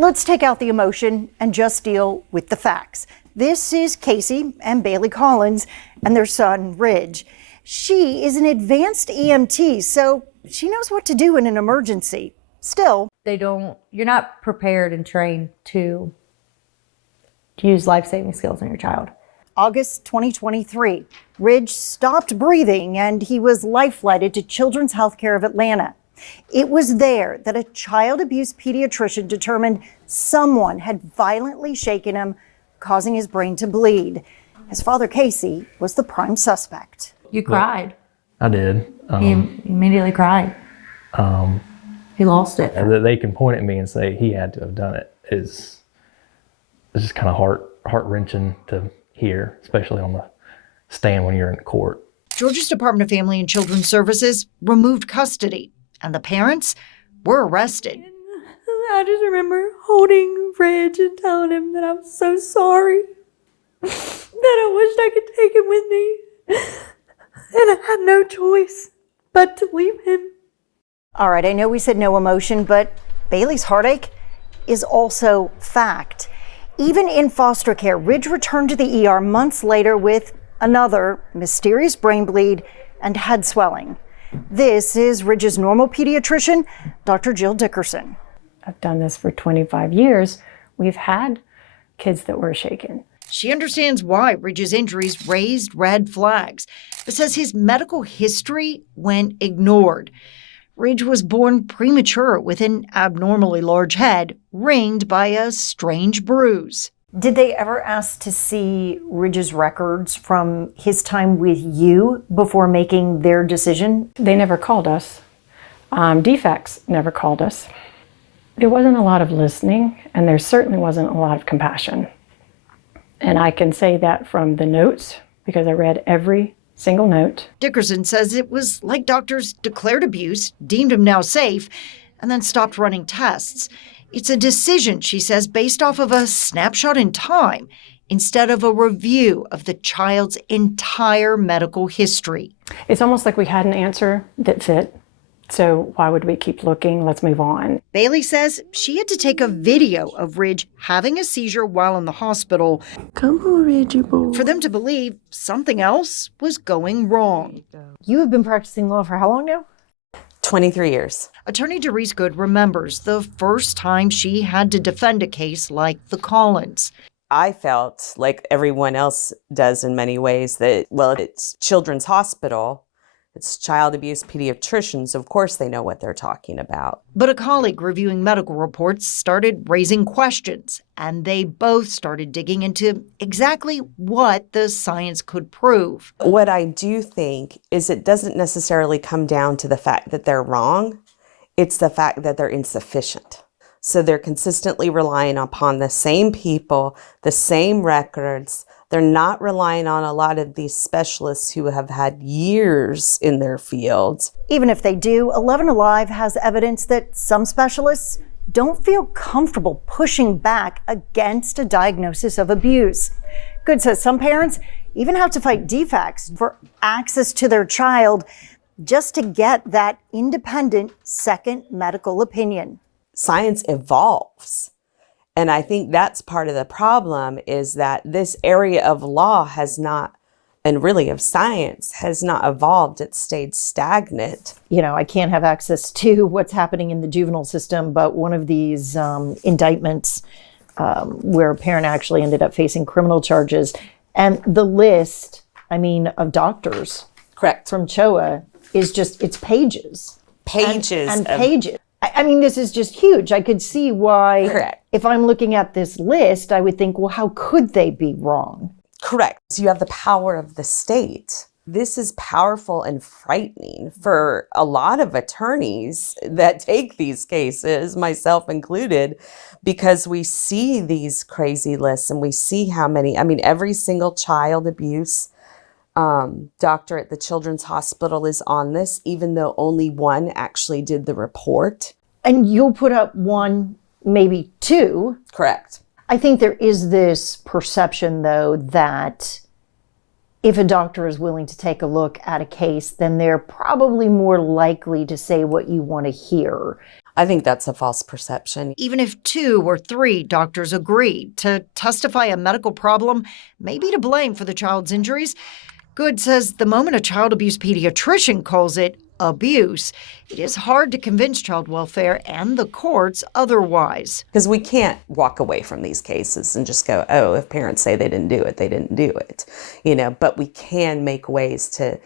Let's take out the emotion and just deal with the facts. This is Casey and Bailey Collins and their son, Ridge. She is an advanced EMT, so she knows what to do in an emergency. Still, you're not prepared and trained to use life-saving skills on your child. August 2023, Ridge stopped breathing and he was life-flighted to Children's Healthcare of Atlanta. It was there that a child abuse pediatrician determined someone had violently shaken him, causing his brain to bleed. His father, Casey, was the prime suspect. You cried. I did. He immediately cried. He lost it. And that they can point at me and say he had to have done it is just kind of heart-wrenching to hear, especially on the stand when you're in court. Georgia's Department of Family and Children's Services removed custody, and the parents were arrested. I just remember holding Ridge and telling him that I was so sorry, that I wished I could take him with me, and I had no choice but to leave him. All right, I know we said no emotion, but Bailey's heartache is also fact. Even in foster care, Ridge returned to the ER months later with another mysterious brain bleed and head swelling. This is Ridge's normal pediatrician, Dr. Jill Dickerson. I've done this for 25 years. We've had kids that were shaken. She understands why Ridge's injuries raised red flags, but says his medical history went ignored. Ridge was born premature with an abnormally large head, ringed by a strange bruise. Did they ever ask to see Ridge's records from his time with you before making their decision? They never called us. Defects never called us. There wasn't a lot of listening, and there certainly wasn't a lot of compassion. And I can say that from the notes, because I read every single note. Dickerson says it was like doctors declared abuse, deemed him now safe, and then stopped running tests. It's a decision, she says, based off of a snapshot in time instead of a review of the child's entire medical history. It's almost like we had an answer that fit. So why would we keep looking? Let's move on. Bailey says she had to take a video of Ridge having a seizure while in the hospital. Come on, Reggie boy. For them to believe something else was going wrong. You have been practicing law for how long now? 23 years. Attorney Doris Good remembers the first time she had to defend a case like the Collins. I felt like everyone else does in many ways that, well, it's Children's Hospital. It's child abuse pediatricians. Of course they know what they're talking about. But a colleague reviewing medical reports started raising questions, and they both started digging into exactly what the science could prove. What I do think is it doesn't necessarily come down to the fact that they're wrong. It's the fact that they're insufficient. So they're consistently relying upon the same people, the same records. They're not relying on a lot of these specialists who have had years in their fields. Even if they do, 11 Alive has evidence that some specialists don't feel comfortable pushing back against a diagnosis of abuse. Good says some parents even have to fight defects for access to their child just to get that independent second medical opinion. Science evolves. And I think that's part of the problem is that this area of law has not, and really of science, has not evolved. It's stayed stagnant. You know, I can't have access to what's happening in the juvenile system, but one of these indictments where a parent actually ended up facing criminal charges. And the list, of doctors. Correct. From CHOA is just, it's pages. Pages. And pages. This is just huge. I could see why. Correct. If I'm looking at this list, I would think, well, how could they be wrong? Correct. So you have the power of the state. This is powerful and frightening for a lot of attorneys that take these cases, myself included, because we see these crazy lists and we see how many, every single child abuse doctor at the Children's Hospital is on this, even though only one actually did the report. And you'll put up one, maybe two. Correct. I think there is this perception, though, that If a doctor is willing to take a look at a case, then they're probably more likely to say what you want to hear. I think that's a false perception. Even if 2 or 3 doctors agree to testify a medical problem may be to blame for the child's injuries, Good says the moment a child abuse pediatrician calls it abuse, it is hard to convince child welfare and the courts otherwise. Because we can't walk away from these cases and just go, oh, if parents say they didn't do it, they didn't do it. But we can make ways to,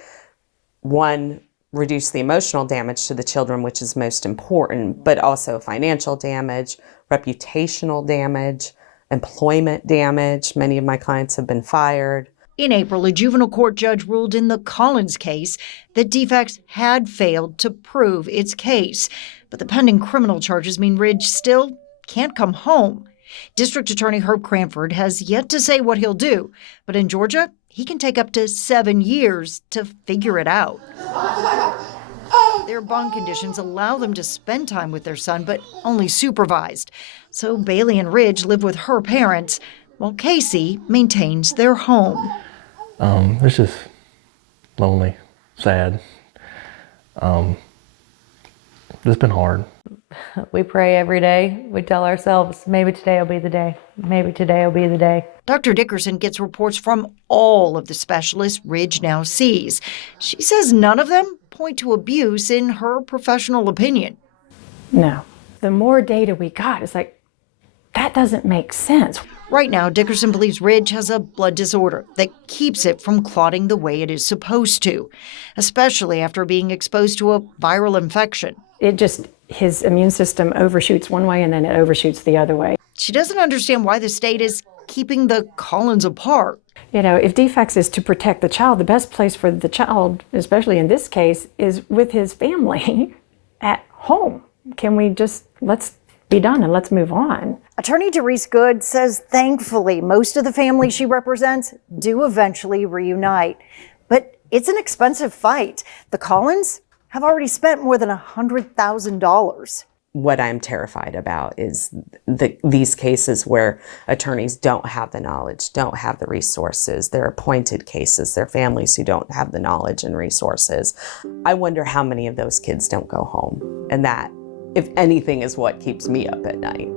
one, reduce the emotional damage to the children, which is most important, but also financial damage, reputational damage, employment damage. Many of my clients have been fired. In April, a juvenile court judge ruled in the Collins case that DFACS had failed to prove its case. But the pending criminal charges mean Ridge still can't come home. District Attorney Herb Cranford has yet to say what he'll do. But in Georgia, he can take up to 7 years to figure it out. Their bond conditions allow them to spend time with their son, but only supervised. So Bailey and Ridge live with her parents, while Casey maintains their home. It's just lonely, sad. It's been hard. We pray every day. We tell ourselves, maybe today will be the day. Maybe today will be the day. Dr. Dickerson gets reports from all of the specialists Ridge now sees. She says none of them point to abuse in her professional opinion. No. The more data we got, it's like, that doesn't make sense. Right now, Dickerson believes Ridge has a blood disorder that keeps it from clotting the way it is supposed to, especially after being exposed to a viral infection. His immune system overshoots one way and then it overshoots the other way. She doesn't understand why the state is keeping the Collins apart. If DFACS is to protect the child, the best place for the child, especially in this case, is with his family at home. Can we let's be done and let's move on. Attorney Doris Good says thankfully most of the families she represents do eventually reunite. But it's an expensive fight. The Collins have already spent more than $100,000. What I'm terrified about is these cases where attorneys don't have the knowledge, don't have the resources. They're appointed cases. They're families who don't have the knowledge and resources. I wonder how many of those kids don't go home. And that, if anything, is what keeps me up at night.